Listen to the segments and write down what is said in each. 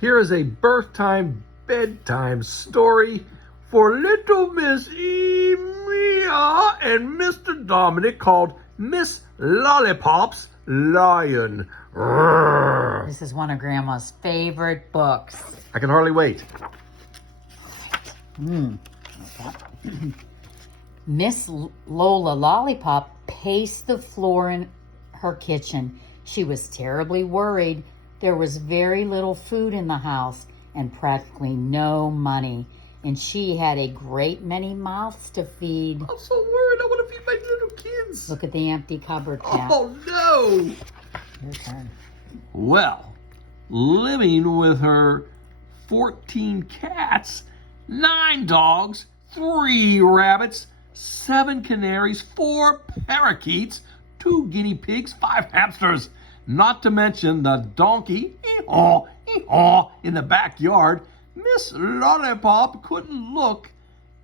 here is a birth time, bedtime story for little Miss Emia and Mr. Dominic called Miss Lollipops Lion. This is one of Grandma's favorite books. I can hardly wait. Miss Lola Lollipop paced the floor in her kitchen. She was terribly worried. There was very little food in the house and practically no money. And she had a great many mouths to feed. I'm so worried. I want to feed my little kids. Look at the empty cupboard, Pat. Oh, no. Your turn. Well, living with her 14 cats, 9 dogs, 3 rabbits, 7 canaries, 4 parakeets, 2 guinea pigs, 5 hamsters, not to mention the donkey, ee-haw, in the backyard, Miss Lollipop couldn't look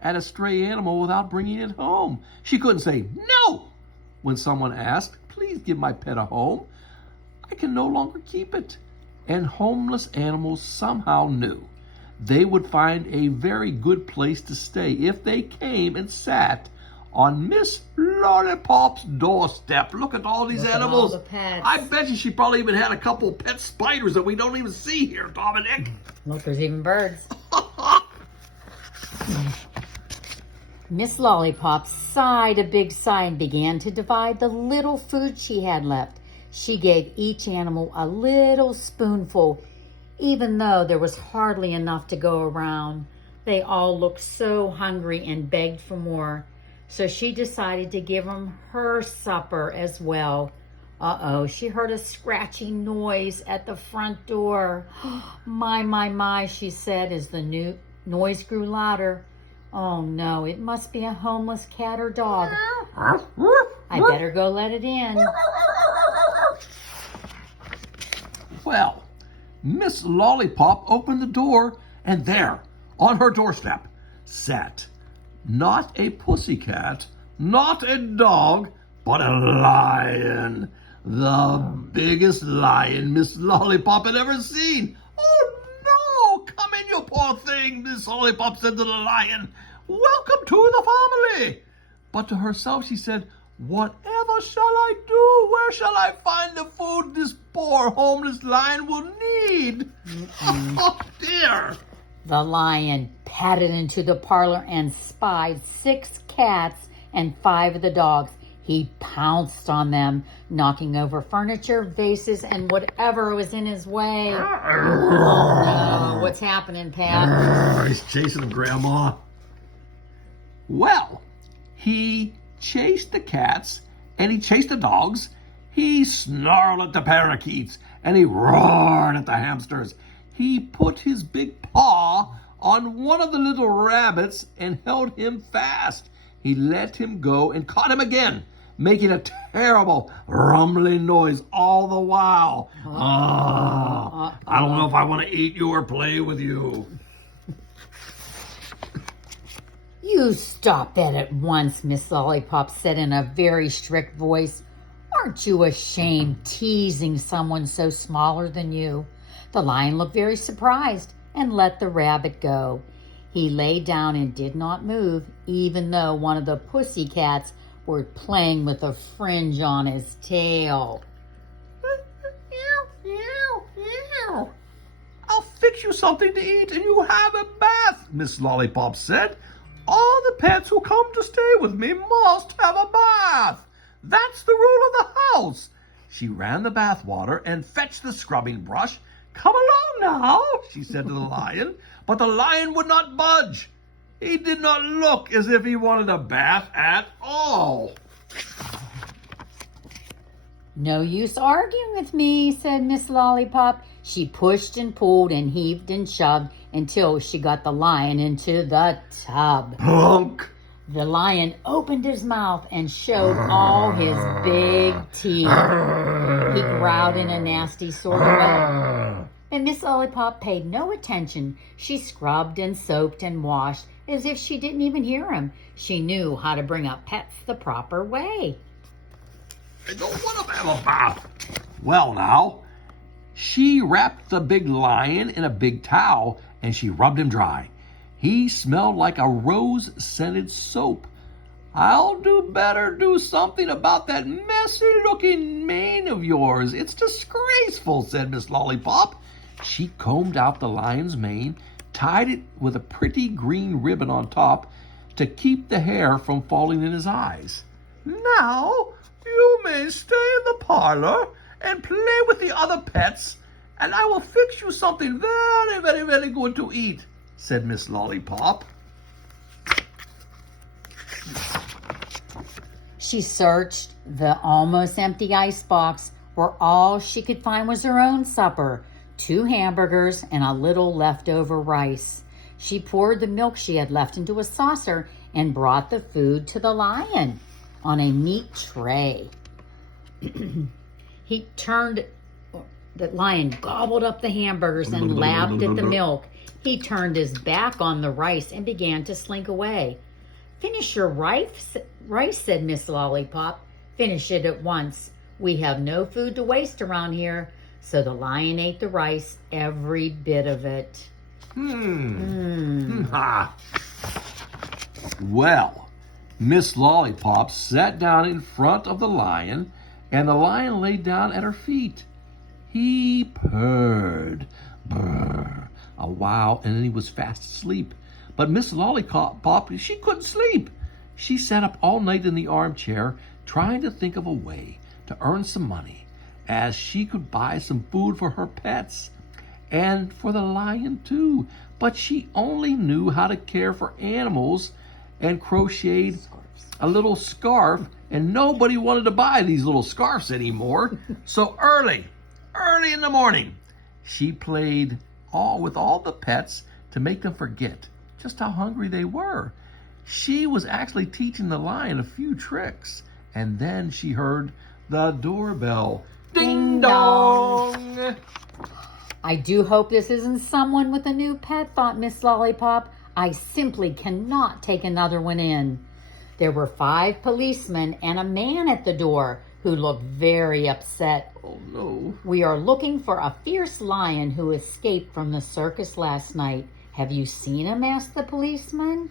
at a stray animal without bringing it home. She couldn't say no when someone asked, "Please give my pet a home. I can no longer keep it." And homeless animals somehow knew they would find a very good place to stay if they came and sat on Miss Lollipop's doorstep. Look at all these animals. All the pets. I bet you she probably even had a couple pet spiders that we don't even see here, Dominic. Look, there's even birds. Miss Lollipop sighed a big sigh and began to divide the little food she had left. She gave each animal a little spoonful, even though there was hardly enough to go around. They all looked so hungry and begged for more. So she decided to give them her supper as well. Uh-oh, she heard a scratching noise at the front door. My, she said as the noise grew louder. Oh no, it must be a homeless cat or dog. I better go let it in. Well, Miss Lollipop opened the door, and there, on her doorstep, sat not a pussycat, not a dog, but a lion. The biggest lion Miss Lollipop had ever seen. "Oh, no! Come in, you poor thing," Miss Lollipop said to the lion. "Welcome to the family." But to herself she said, "Whatever shall I do? Where shall I find the food this poor homeless lion will need?" Oh, dear. The lion padded into the parlor and spied 6 cats and 5 of the dogs. He pounced on them, knocking over furniture, vases, and whatever was in his way. Oh no, what's happening, Pat? He's chasing him, Grandma. Well, he chased the cats and he chased the dogs. He snarled at the parakeets and he roared at the hamsters. He put his big paw on one of the little rabbits and held him fast. He let him go and caught him again, making a terrible rumbling noise all the while. I don't know if I want to eat you or play with you. You stop that at once, Miss Lollipop said in a very strict voice. Aren't you ashamed teasing someone so smaller than you? The lion looked very surprised and let the rabbit go. He lay down and did not move, even though one of the pussy cats were playing with a fringe on his tail. "I'll fix you something to eat and you have a bath," Miss Lollipop said. "All the pets who come to stay with me must have a bath. That's the rule of the house." She ran the bath water and fetched the scrubbing brush. "Come along now," she said to the lion. But the lion would not budge. He did not look as if he wanted a bath at all. No use arguing with me, said Miss Lollipop. She pushed and pulled and heaved and shoved until she got the lion into the tub. Plunk! The lion opened his mouth and showed all his big teeth. He growled in a nasty sort of way. And Miss Lollipop paid no attention. She scrubbed and soaped and washed as if she didn't even hear him. She knew how to bring up pets the proper way. I don't want to have a bath. Well, now, She wrapped the big lion in a big towel and she rubbed him dry. He smelled like a rose-scented soap. "I'll do something about that messy-looking mane of yours. It's disgraceful," said Miss Lollipop. She combed out the lion's mane, tied it with a pretty green ribbon on top to keep the hair from falling in his eyes. "Now, you may stay in the parlor and play with the other pets, and I will fix you something very, very, very good to eat," said Miss Lollipop. She searched the almost empty icebox, where all she could find was her own supper, 2 hamburgers and a little leftover rice. She poured the milk she had left into a saucer and brought the food to the lion on a neat tray. The lion gobbled up the hamburgers and lapped at the milk. He turned his back on the rice and began to slink away. "Finish your rice," said Miss Lollipop. "Finish it at once. We have no food to waste around here." So the lion ate the rice, every bit of it. Well, Miss Lollipop sat down in front of the lion, and the lion lay down at her feet. He purred, brr, a while, and then he was fast asleep. But Miss Lollipop, she couldn't sleep. She sat up all night in the armchair, trying to think of a way to earn some money, as she could buy some food for her pets and for the lion too. But she only knew how to care for animals and crocheted a little scarf, and nobody wanted to buy these little scarves anymore. So early in the morning, she played with all the pets to make them forget just how hungry they were. She was actually teaching the lion a few tricks, and then she heard the doorbell. Ding dong! "I do hope this isn't someone with a new pet," thought Miss Lollipop. "I simply cannot take another one in." There were 5 policemen and a man at the door who looked very upset. "Oh no." "We are looking for a fierce lion who escaped from the circus last night. Have you seen him?" asked the policeman.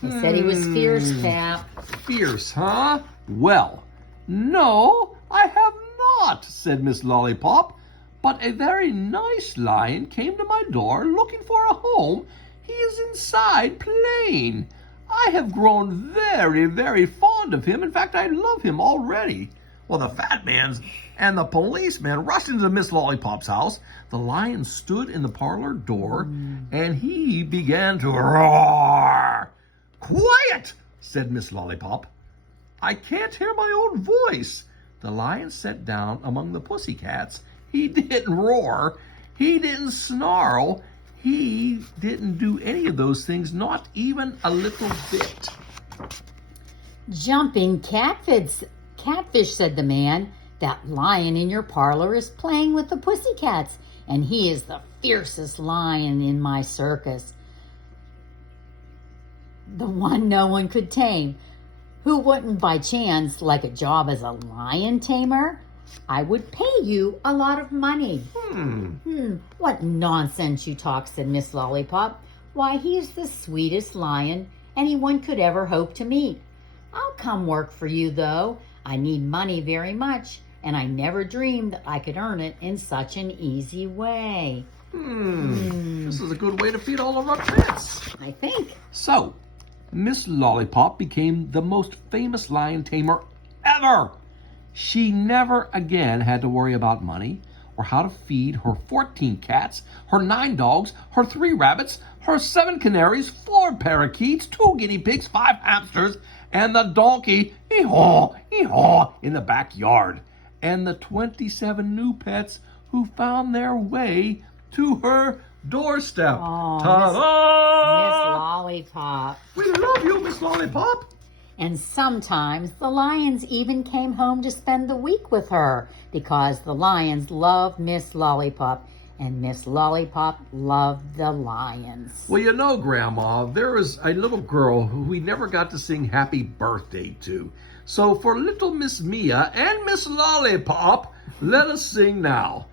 He said he was fierce, Pat. "Fierce, huh? Well, no, I have not," said Miss Lollipop. "But a very nice lion came to my door looking for a home. He is inside playing. I have grown very, very fond of him. In fact, I love him already." Well, the fat man and the policeman rushed into Miss Lollipop's house. The lion stood in the parlor door, and he began to roar. "Quiet," said Miss Lollipop. "I can't hear my own voice." The lion sat down among the pussycats. He didn't roar. He didn't snarl. He didn't do any of those things, not even a little bit. "Jumping catfish, said the man. "That lion in your parlor is playing with the pussycats, and he is the fiercest lion in my circus. The one no one could tame. Who wouldn't by chance like a job as a lion tamer? I would pay you a lot of money." "What nonsense you talk," said Miss Lollipop. "Why, he's the sweetest lion anyone could ever hope to meet. I'll come work for you, though. I need money very much, and I never dreamed that I could earn it in such an easy way." This is a good way to feed all of our pets, I think. So, Miss Lollipop became the most famous lion tamer ever. She never again had to worry about money or how to feed her 14 cats, her 9 dogs, her 3 rabbits, her 7 canaries, 4 parakeets, 2 guinea pigs, 5 hamsters, and the donkey, hee-haw, hee-haw, in the backyard, and the 27 new pets who found their way to her doorstep. Oh, Ta-da! Miss Lollipop. We love you, Miss Lollipop. And sometimes the lions even came home to spend the week with her, because the lions loved Miss Lollipop, and Miss Lollipop loved the lions. Well, you know, Grandma, there is a little girl who we never got to sing happy birthday to. So for little Miss Mia and Miss Lollipop, Let us sing now.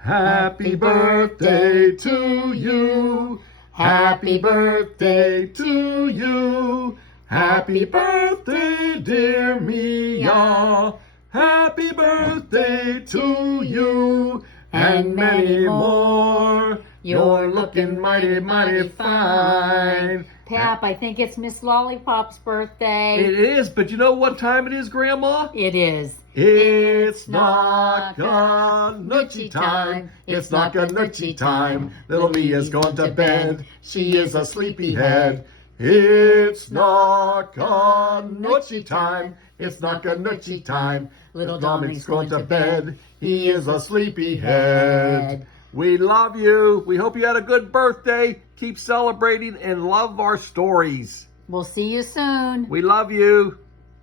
Happy birthday to you. Happy birthday to you. Happy birthday, dear Mia. Happy birthday to you. And many more. You're looking mighty, mighty fine. Pap, I think it's Miss Lollipop's birthday. It is, but you know what time it is, Grandma? It is. It's knock on noochie time. It's knock on noochie time. Little Mia's gone to bed. She is a sleepyhead. It's knock on noochie time. It's knock on noochie time. Little Dominic's going to bed. He is a sleepyhead. We love you. We hope you had a good birthday. Keep celebrating and love our stories. We'll see you soon. We love you.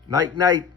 Night, night.